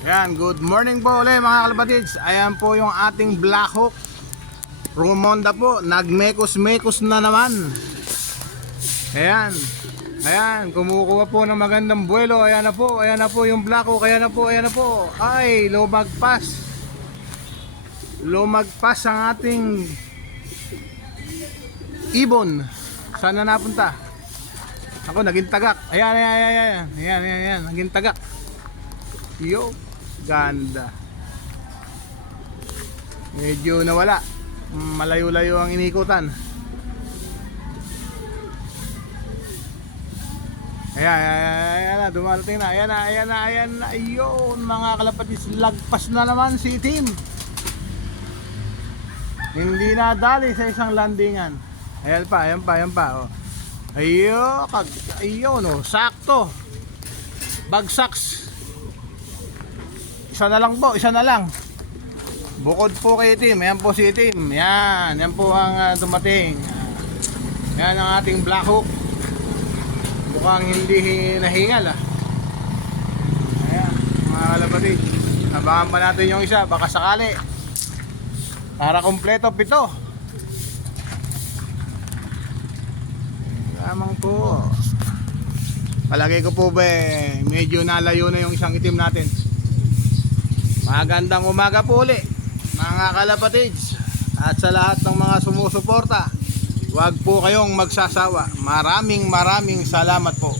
Ayan, good morning po ulit mga kalapatids. Ayan po yung ating Black Hawk Rumonda po, nagmekos-mekos na naman. Ayan, ayan, kumukuha po ng magandang buwelo. Ayan na po yung Black Hawk. Ayan na po. Ay, lumagpas ang ating ibon. Saan na napunta? Ako, naging tagak. Ayan, naging tagak. Yo, ganda. Medyo nawala. Malayo-layo ang inikutan. Ayan, dumarating na. Ayan na. Ayun, mga kalapatids, lagpas na naman si team. Hindi na dali sa isang landingan. Ayan pa. Oh. Ayun, oh, sakto. Bagsaks. Isa na lang. Bukod po kay team. Ayan po si team. Yan po ang dumating. Yan ang ating Black Hawk. Mukhang hindi nahingal Ayan, mga kalapatid. Abangan pa natin yung isa. Baka sakali. Para kompleto 7. Lamang po. Palagay ko po ba medyo nalayo na yung isang itim natin. Magandang umaga po ulit mga kalapatids. At sa lahat ng mga sumusuporta, huwag po kayong magsasawa. Maraming salamat po.